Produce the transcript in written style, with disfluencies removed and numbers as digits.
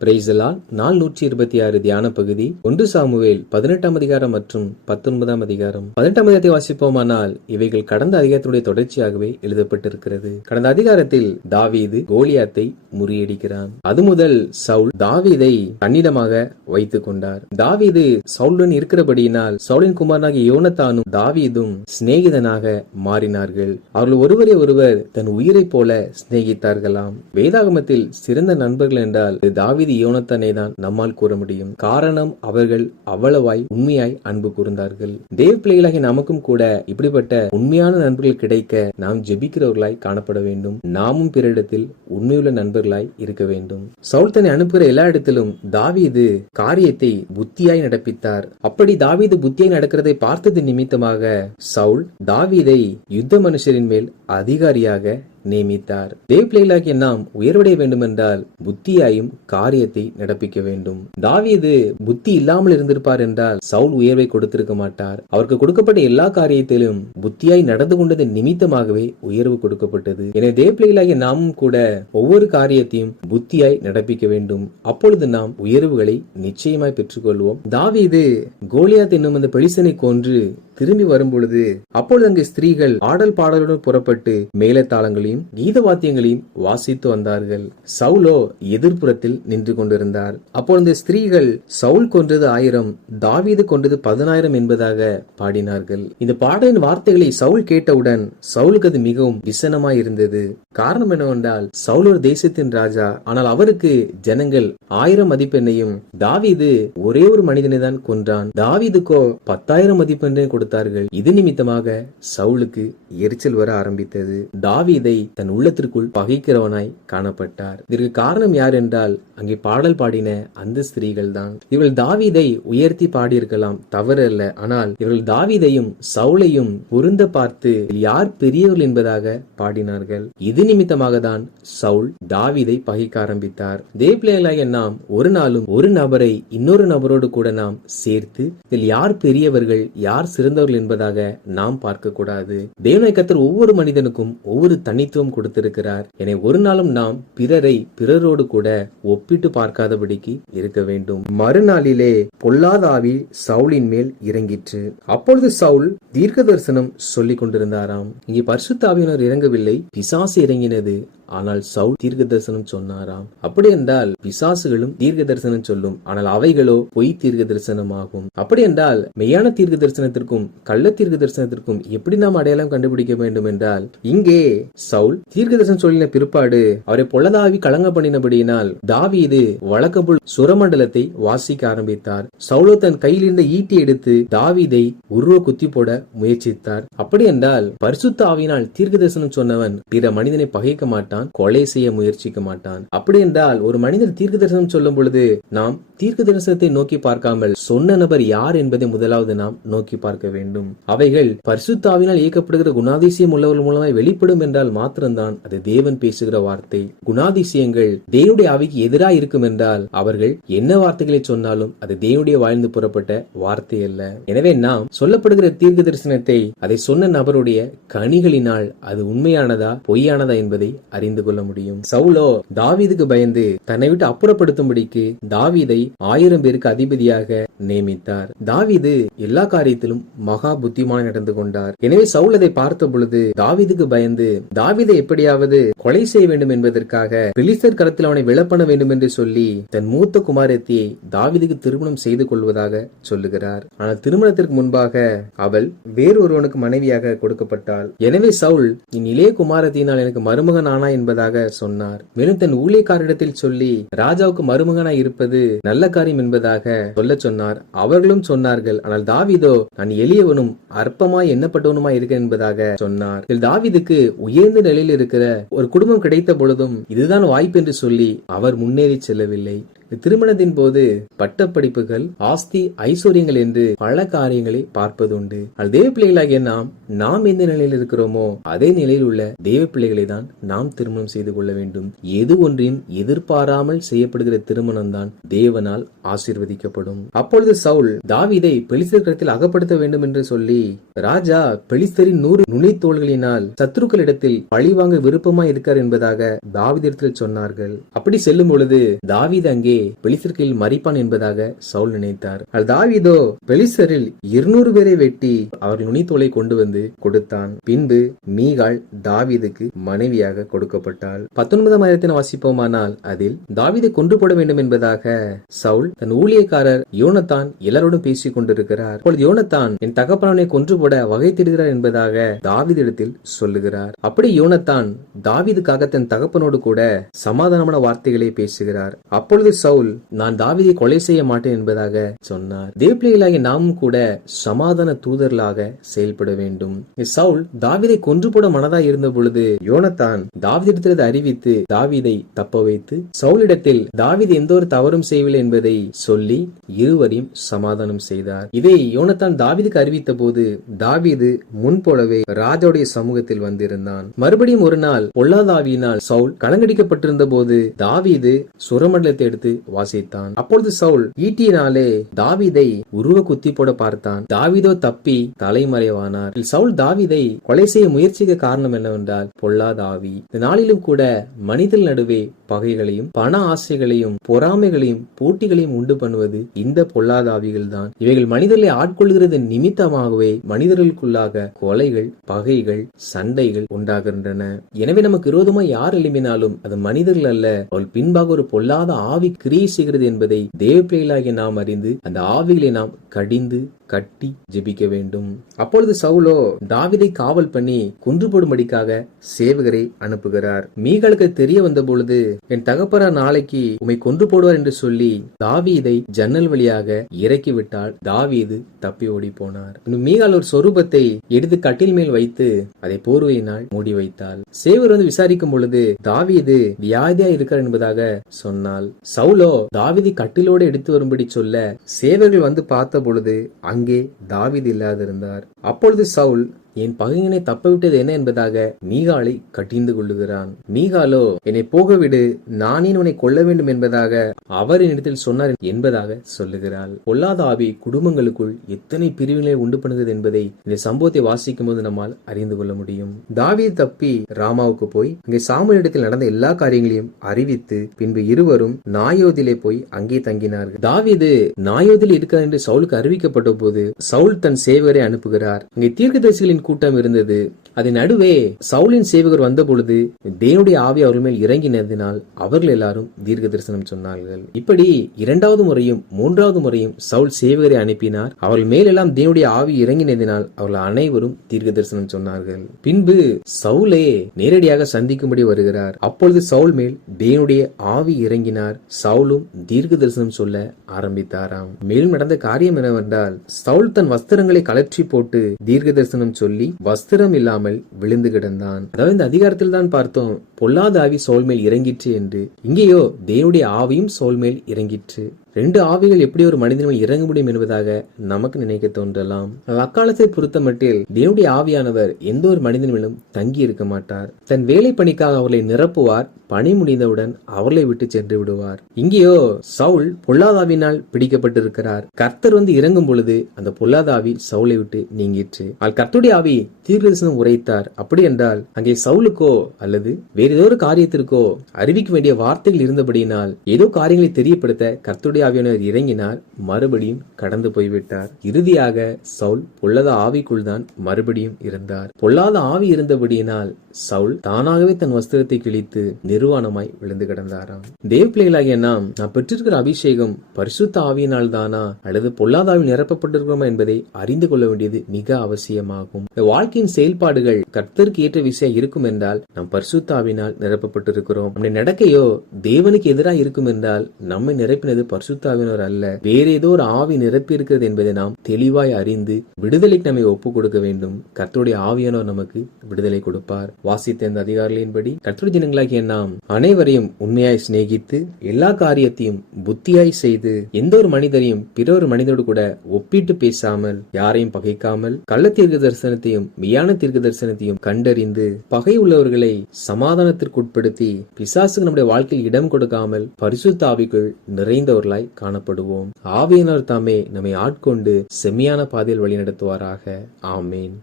பிரைசலால் நாள் 126 தியான பகுதி 1 சாமுவேல் 18ஆம் அதிகாரம் மற்றும் 19ஆம் அதிகாரம். 18ஆம் அதிகாரத்தை வாசிப்போமானால் இவைகள் கடந்த அதிகாரத்தினுடைய தொடர்ச்சியாகவே எழுதப்பட்டிருக்கிறது. கடந்த அதிகாரத்தில் தாவீது கோலியாத்தை முறியடிக்கிறான். அது முதல் சவுல் தாவீதை தன்னிடமாக வைத்துக் கொண்டார். தாவீது சவுலுடன் இருக்கிறபடியினால் சவுலின் குமாரனாகிய யோனத்தானும் தாவீதும் சிநேகிதனாக மாறினார்கள். அவர்கள் ஒருவரை ஒருவர் தன் உயிரை போல சிநேகித்தார்களாம். வேதாகமத்தில் சிறந்த நண்பர்கள் என்றால் தாவீது யோனத்தானை தான் நம்மால் கூற முடியும். காரணம், அவர்கள் அவ்வளவாய் உண்மையாய் அன்பு கூர்ந்தார்கள். தேவ பிள்ளைகளாகி நமக்கும் கூட இப்படிப்பட்ட உண்மையான நண்பர்கள் கிடைக்க நாம் ஜெபிக்கிறவர்களாய் காணப்பட வேண்டும். நாமும் பிறரிடத்தில் உண்மையுள்ள நண்பர்களாய் இருக்க வேண்டும். சவுல் தன்னை அனுப்புகிற எல்லா இடத்திலும் தாவீது காரியத்தை புத்தியாய் நடப்பித்தார். அப்படி தாவீது புத்தியாய் நடக்கிறதை பார்த்தது நிமித்தமாக சவுல் தாவீதை யுத்த மனுஷரின் மேல் அதிகாரியாக நியமித்தார். தேவ பிள்ளைகளாகிய நாம் உயர்வடைய வேண்டும் என்றால் புத்தியாயும் காரியத்தை நடப்பிக்க வேண்டும். தாவீது புத்தி இல்லாமல் இருந்திருப்பார் என்றால் சவுல் உயர்வை கொடுத்திருக்க மாட்டார். அவருக்கு கொடுக்கப்பட்ட எல்லா காரியத்திலும் புத்தியாய் நடந்து கொண்டது நிமித்தமாகவே உயர்வு கொடுக்கப்பட்டது. எனவே தேவ பிள்ளைகளாகிய நாமும் கூட ஒவ்வொரு காரியத்தையும் புத்தியாய் நடப்பிக்க வேண்டும். அப்பொழுது நாம் உயர்வுகளை நிச்சயமாய் பெற்றுக்கொள்வோம். தாவீது கோலியாத் என்னும் அந்த பெலிஸ்தனை கொன்று திரும்பி வரும்பொழுது அப்பொழுது அங்கே ஸ்திரீகள் ஆடல் பாடலுடன் புறப்பட்டு மேலத்தாளங்களையும் கீத வாத்தியங்களையும் வாசித்து வந்தார்கள். சவுலோ எதிர்ப்புறத்தில் நின்று கொண்டிருந்தார். அப்பொழுது ஸ்திரீகள் சவுல் கொன்றது 1000, தாவீது கொன்றது 10,000 என்பதாக பாடினார்கள். இந்த பாடலின் வார்த்தைகளை சவுல் கேட்டவுடன் சவுலுக்கு அது மிகவும் விசனமாய் இருந்தது. காரணம் என்னவென்றால் சவுல் ஒரு தேசத்தின் ராஜா. ஆனால் அவருக்கு ஜனங்கள் 1000 மதிப்பெண்ணையும் தாவீது ஒரே ஒரு மனிதனை தான் கொன்றான். தாவீதுக்கோ 10,000 மதிப்பெண்ணை கொடுத்தார்கள். இது நிமித்தமாக சவுலுக்கு எரிச்சல் வர ஆரம்பித்தது. தாவீதை தன் உள்ளத்திற்குள் பகைக்கிறவனாய் காணப்பட்டார். இதற்கு காரணம் யார் என்றால் அங்கே பாடல் பாடின அந்த ஸ்திரீகள் தான். இவர்கள் தாவீதை உயர்த்தி பாடியிருக்கலாம், தவறு அல்ல. ஆனால் இவர்கள் தாவீதையும் சவுலையும் பொருந்த பார்த்து யார் பெரியவர்கள் என்பதாக பாடினார்கள். இது நிமித்தமாக தான் சவுல் தாவீதை பகைக்க ஆரம்பித்தார். தேவப்பிள்ளைகளாகிய நாம் ஒரு நாளும் ஒரு நபரை இன்னொரு நபரோடு கூட நாம் சேர்த்து இதில் யார் பெரியவர்கள் யார் சிறந்தவர்கள் என்பதாக நாம் பார்க்க கூடாது. தேவனை கர்த்தர் ஒவ்வொரு மனிதனுக்கும் ஒவ்வொரு தனித்துவம் கொடுத்திருக்கிறார். எனவே ஒரு நாளும் நாம் பிறரை பிறரோடு கூட ஒப்பிட்டு பார்க்காதபடிக்கு இருக்க வேண்டும். மறுநாளிலே பொல்லாத ஆவி சவுலின் மேல் இறங்கிற்று. அப்பொழுது சவுல் தீர்க்க தரிசனம் சொல்லிக் கொண்டிருந்தாராம். இங்கே பரிசுத்த ஆவியானவர் இறங்கவில்லை, பிசாசு இறங்கினது. ஆனால் சவுல் தீர்க்க தரிசனம் சொன்னாராம். அப்படி என்றால் பிசாசுகளும் தீர்க்க தரிசனம் சொல்லும், ஆனால் அவைகளோ பொய் தீர்க்க தரிசனம் ஆகும். அப்படி என்றால் மெய்யான தீர்க்க தரிசனத்திற்கும் கள்ள தீர்க்க தரிசனத்திற்கும் எப்படி நாம் அடையாளம் கண்டுபிடிக்க வேண்டும் என்றால், இங்கே சவுல் தீர்க்க தரிசனம் சொல்லின பிற்பாடு அவரை பொல்லதாவி கலங்க பண்ணினபடியினால் தாவீது வழக்கம்போல் சுரமண்டலத்தை வாசிக்க ஆரம்பித்தார். சவுலோ தன் கையில் இருந்த ஈட்டி எடுத்து தாவீதை உருவ குத்தி போட முயற்சித்தார். அப்படி என்றால் பரிசுத்த ஆவியினால் தீர்க்க தரிசனம் சொன்னவன் பிற மனிதனை பகைக்க மாட்டான், கொலை செய்ய முயற்சிக்க மாட்டான். அப்படி என்றால் ஒரு மனிதர் தீர்க்க தரிசனம் சொல்லும் பொழுது நாம் தீர்க்க தரிசனத்தை நோக்கி பார்க்காமல் சொன்ன நபர் யார் என்பதை முதலாவது நாம் நோக்கி பார்க்க வேண்டும். அவைகள் பரிசுத்த ஆவியினால் இயக்கப்படுகிற குணாதிசயம் உள்ளவர்கள் மூலமாய் வெளிப்படும் என்றால் மாத்திரம்தான் அது தேவன் பேசுகிற வார்த்தை. குணாதிசயங்கள் தேவனுடைய ஆவிக்கு எதிராக இருக்கும் என்றால் அவர்கள் என்ன வார்த்தைகளை சொன்னாலும் அது தேவனுடைய வாழ்ந்து புறப்பட்ட வார்த்தை அல்ல. எனவே நாம் சொல்லப்படுகிற தீர்க்க தரிசனத்தை அதை சொன்ன நபருடைய கனிகளினால் அது உண்மையானதா பொய்யானதா என்பதை அறிந்து கொள்ள முடியும். சவுலோ தாவீதுக்கு பயந்து தன்னை விட்டு அப்புறப்படுத்தும்படிக்கு தாவீதை 1000 பேருக்கு அதிபதியாக நியமித்தார். தாவீது எல்லா காரியத்திலும் மகா புத்திமான நடந்து கொண்டார். எனவே சவுல் அதை பார்த்த பொழுது தாவீதுக்கு பயந்து தாவீதை எப்படியாவது கொலை செய்ய வேண்டும் என்பதற்காக பெலிஸ்தர் கரத்தில் அவனை விழப்பண்ண வேண்டும் என்று சொல்லி தன் மூத்த குமாரத்தியை தாவீதுக்கு திருமணம் செய்து கொள்வதாக சொல்லுகிறார். ஆனால் திருமணத்திற்கு முன்பாக அவள் வேறொருவனுக்கு மனைவியாக கொடுக்கப்பட்டாள். எனவே சவுல் என் இளைய குமாரத்தினால் எனக்கு மருமகன் ஆனா என்பதாக சொன்னார். மேலும் தன் ஊழியக்காரிடத்தில் சொல்லி ராஜாவுக்கு மருமகனாய் இருப்பது நல்ல காரியம் என்பதாக சொல்ல சொன்னார். அவர்களும் சொன்னார்கள். ஆனால் தாவீதோ நான் எளியவனும் அற்பமாய் எண்ணப்பட்டவனுமாய் இருக்க என்பதாக சொன்னார். தாவீதுக்கு உயர்ந்த நிலையில் இருக்கிற ஒரு குடும்பம் கிடைத்த பொழுதும் இதுதான் வாய்ப்பு என்று சொல்லி அவர் முன்னேறி செல்லவில்லை. திருமணத்தின் போது பட்டப்படிப்புகள் ஆஸ்தி ஐஸ்வர்யங்கள் என்று பல காரியங்களை பார்ப்பதுண்டு. அது தேவ பிள்ளைகளாகிய நாம் எந்த நிலையில் இருக்கிறோமோ அதே நிலையில் உள்ள தேவ பிள்ளைகளை தான் நாம் திருமணம் செய்து கொள்ள வேண்டும். எது ஒன்றையும் எதிர்பாராமல் செய்யப்படுகிற திருமணம் தான் தேவனால் ஆசீர்வதிக்கப்படும். அப்பொழுது சவுல் தாவீதை பெலிஸ்தர் கரத்தில் அகப்படுத்த வேண்டும் என்று சொல்லி ராஜா பெலிஸ்தரின் 100 நுனித்தோள்களினால் சத்துருக்களிடத்தில் பழிவாங்க விருப்பமாய் இருக்கார் என்பதாக தாவீதிடத்தில் சொன்னார்கள். அப்படி செல்லும் பொழுது தாவீது அங்கே பெலிஸ்தர் மறிப்பான் என்பதாக சவுல் நினைத்தார். தாவீதோ பெலிஸ்தரில் 200 பேரை வெட்டி அவர்கள் நுனித்தோலை கொண்டு வந்து கொடுத்தான். பின்பு மீகாள் தாவீதுக்கு மனைவியாக கொடுக்கப்பட்டாள். 19ஆம் அதிகாரத்தை வாசிப்போமானால் அதில் தாவீதை கொன்று போட வேண்டும் என்பதாக சவுல் தன் ஊழியக்காரர் யோனத்தான் எல்லாரோடும் பேசிக் கொண்டிருக்கிறார். அப்பொழுது யோனத்தான் என் தகப்பனை கொன்று போட வகை தேடுகிறார் என்பதாக தாவீதிடத்தில் சொல்லுகிறார். அப்படி யோனத்தான் தாவீதுக்காக தன் தகப்பனோடு கூட சமாதானமான வார்த்தைகளை பேசுகிறார். அப்பொழுது சவுல் நான் தாவீதை கொலை செய்ய மாட்டேன் என்பதாக சொன்னார். தேவப்பிள்ளைகளாகிய நாமும் கூட சமாதான தூதர்களாக செயல்பட வேண்டும். சவுல் தாவீதை கொன்று போட மனதாய் இருந்த பொழுது யோனத்தான் தாவீதிடத்தில் அறிவித்து தாவீதை தப்ப வைத்து சவுலிடத்தில் தாவீது எந்த ஒரு தவறும் செய்யவில்லை என்பதை சொல்லி இருவரையும் சமாதானம் செய்தார். இதை யோனத்தான் தாவீதுக்கு அறிவித்த போது தாவீது முன்போலவே ராஜாவுடைய சமூகத்தில் வந்திருந்தான். மறுபடியும் ஒரு நாள் பொல்லாத ஆவியினால் சவுல் கலங்கடிக்கப்பட்டிருந்த போது தாவீது சுரமண்டலத்தை எடுத்து வாசித்தான். அப்பொழுது சவுல் ஈட்டியினாலே தாவீதை உருவ குத்தி போட பார்த்தான். தாவீதோ தப்பி தலைமறைவானார். சவுல் தாவீதை கொலை செய்ய முயற்சிக்க காரணம் என்னவென்றால் பொல்லாத ஆவி. இந்த நாளிலும் கூட மனிதர்கள் நடுவே பகைகளையும் பண ஆசைகளையும் பொறாமைகளையும் போட்டிகளையும் உண்டு பண்ணுவது இந்த பொல்லாத ஆவிகள் தான். இவைகள் மனிதர்களை ஆட்கொள்கிறது நிமித்தமாகவே மனிதர்களுக்குள்ளாக கொலைகள் பகைகள் சண்டைகள் உண்டாகின்றன. எனவே நமக்கு விரோதமாய் யார் எழுப்பினாலும் அது மனிதர்கள் அல்ல, அவள் பின்பாக ஒரு பொல்லாத ஆவி கிரியை செய்கிறது என்பதை தேவ பிள்ளைகளாகிய நாம் அறிந்து அந்த ஆவிகளை நாம் கடிந்து கட்டி ஜெபிக்க வேண்டும். அப்பொழுது சவுலோ தாவீதை காவல் பண்ணி கொன்று போடும்படிக்காக சேவகரை அனுப்புகிறார். மீகாளுக்கு தெரிய வந்த பொழுது என் தகப்பனார் நாளைக்கு உம்மை கொன்று போடுவார் என்று சொல்லி தாவீதை ஜன்னல் வழியாக இறக்கி விட்டால் தாவீது தப்பி ஓடி போனார். மீகாள் ஒரு சொரூபத்தை எடுத்து கட்டில் மேல் வைத்து அதை போர்வையினால் மூடி வைத்தாள். சேவர் வந்து விசாரிக்கும் பொழுது தாவீது வியாதியா இருக்கிறார் என்பதாக சொன்னாள். சவுலோ தாவீதை கட்டிலோடு எடுத்து வரும்படி சொல்ல சேவர்கள் வந்து பார்த்த பொழுது அங்கே தாவீது இல்லாதிருந்தார். அப்பொழுது சவுல் என் பகையினை தப்பவிட்டது என்ன என்பதாக மீகாலை கட்டிந்து கொள்ளுகிறான். மீகாலோ என்னை போகவிடு, நானே உன்னை கொல்ல வேண்டும் என்பதாக அவரின் இடத்தில் சொன்னார் என்பதாக சொல்லுகிறாள். பொல்லாத ஆவி குடும்பங்களுக்குள் எத்தனை பிரிவினை உண்டு பண்ணுகிறது என்பதை இந்த சம்பவத்தை வாசிக்கும் போது நம்மால் அறிந்து கொள்ள முடியும். தாவீது தப்பி ராமாவுக்கு போய் அங்கே சாமுவேல் இடத்தில் நடந்த எல்லா காரியங்களையும் அறிவித்து பின்பு இருவரும் நாயோதிலே போய் அங்கே தங்கினார்கள். தாவீது நாயோதில் இருக்கிறார் என்று சவுலுக்கு அறிவிக்கப்பட்ட போது சவுல் தன் சேவகரை அனுப்புகிறார். அங்கே தீர்க்கதரிசிகளின் கூட்டம் இருந்தது. அதன் நடுவே சவுலின் சேவகர் வந்த பொழுது தேவனுடைய ஆவி அவர்கள் மேல் இறங்கினதினால் அவர்கள் எல்லாரும் தீர்க்க தரிசனம் சொன்னார்கள். இப்படி 2வது முறையும் 3வது முறையும் சவுல் சேவகரை அனுப்பினார். அவர்கள் மேல் எல்லாம் தேவனுடைய ஆவி இறங்கினதினால் அவர்கள் அனைவரும் தீர்க்க தரிசனம் சொன்னார்கள். பின்பு சவுலே நேரடியாக சந்திக்கும்படி வருகிறார். அப்பொழுது சவுல் மேல் தேவனுடைய ஆவி இறங்கினார். சவுலும் தீர்க்க தரிசனம் சொல்ல ஆரம்பித்தாராம். மேலும் நடந்த காரியம் என்னவென்றால் சவுல் தன் வஸ்திரங்களை கலற்றி போட்டு தீர்க்க தரிசனம் சொல்லி வஸ்திரம் இல்லாமல் விழுந்து கிடந்தான். அதாவது இந்த அதிகாரத்தில் தான் பார்த்தோம் பொல்லாத ஆவி சவுல் மேல் இறங்கிற்று என்று. இங்கேயோ தேவனுடைய ஆவியும் சவுல் மேல் இறங்கிற்று. 2 ஆவிகள் எப்படி ஒரு மனிதன் மேல் இறங்க முடியும் என்பதாக நமக்கு நினைக்க தோன்றலாம். அக்காலத்தை பொறுத்த மட்டில் தேவனுடைய ஆவியானவர் எந்த ஒரு மனிதன் மேலும் தங்கி இருக்க மாட்டார். தன் வேலை பணிக்காக அவர்களை நிரப்புவார். பணி முடிந்தவுடன் அவர்களை விட்டு சென்று விடுவார். இங்கேயோ சவுல் பொல்லாதாவினால் பிடிக்கப்பட்டிருக்கிறார். கர்த்தர் வந்து இறங்கும் பொழுது அந்த பொல்லாதாவி சவுலை விட்டு நீங்கிற்று. கர்த்தருடைய ஆவி தீர்க்கதரிசனம் உரைத்தார். அப்படி என்றால் அங்கே சவுலுக்கோ அல்லது வேறு ஏதோ ஒரு காரியத்திற்கோ அறிவிக்க வேண்டிய வார்த்தைகள் இருந்தபடியினால் ஏதோ காரியங்களை தெரியப்படுத்த கர்த்தருடைய ஆவியானவர் இறங்கினார். மறுபடியும் கடந்து போய்விட்டார். இறுதியாக சவுல் பொல்லாத ஆவிக்குள் தான் மறுபடியும் இருந்தார். பொல்லாத ஆவி இருந்தபடியினால் சவுல் தானாகவே தன் வஸ்திரத்தை கிழித்து நிர்வாணமாய் விழுந்து கிடந்தாராம். தேவ பிள்ளைகளாகிய நாம் பெற்றிருக்கிற அபிஷேகம் பரிசுத்த ஆவியினால் தானா அல்லது பொல்லாத ஆவி நிரப்பப்பட்டிருக்கிறோமா என்பதை அறிந்து கொள்ள வேண்டியது மிக அவசியமாகும். வாழ்க்கையின் செயல்பாடுகள் கர்த்தருக்கு ஏற்ற விஷயம் இருக்கும் என்றால் நாம் பரிசுத்த ஆவியினால் நிரப்பப்பட்டிருக்கிறோம். நம்முடைய நடக்கையோ தேவனுக்கு எதிராக இருக்கும் என்றால் நம்மை நிரப்பினது பரிசுத்த ஆவியினர் அல்ல, வேற ஏதோ ஒரு ஆவி நிரப்பி இருக்கிறது என்பதை நாம் தெளிவாய் அறிந்து விடுதலைக்கு நம்மை ஒப்புக் கொடுக்க வேண்டும். கர்த்தருடைய ஆவியானவர் நமக்கு விடுதலை கொடுப்பார். வாசித்த இந்த அதிகாரிகளின்படி கர்த்தருடைய ஜனங்களாகிய நாம் அனைவரையும் உண்மையாய் சிநேகித்து எல்லா காரியத்தையும் புத்தியாய் செய்து எந்த ஒரு மனிதரையும் பிற ஒரு மனிதனோடு கூட ஒப்பிட்டு பேசாமல் யாரையும் பகைக்காமல் கள்ள தீர்க்க தரிசனத்தையும் மெய்யான தீர்க்க தரிசனத்தையும் கண்டறிந்து பகை உள்ளவர்களை சமாதானத்திற்கு உட்படுத்தி பிசாசுக்கு நம்முடைய வாழ்க்கையில் இடம் கொடுக்காமல் பரிசுத்த ஆவிக்குள் நிறைந்தவர்களாய் காணப்படுவோம். ஆவியினர் தாமே நம்மை ஆட்கொண்டு செம்மையான பாதையில் வழிநடத்துவாராக. ஆமேன்.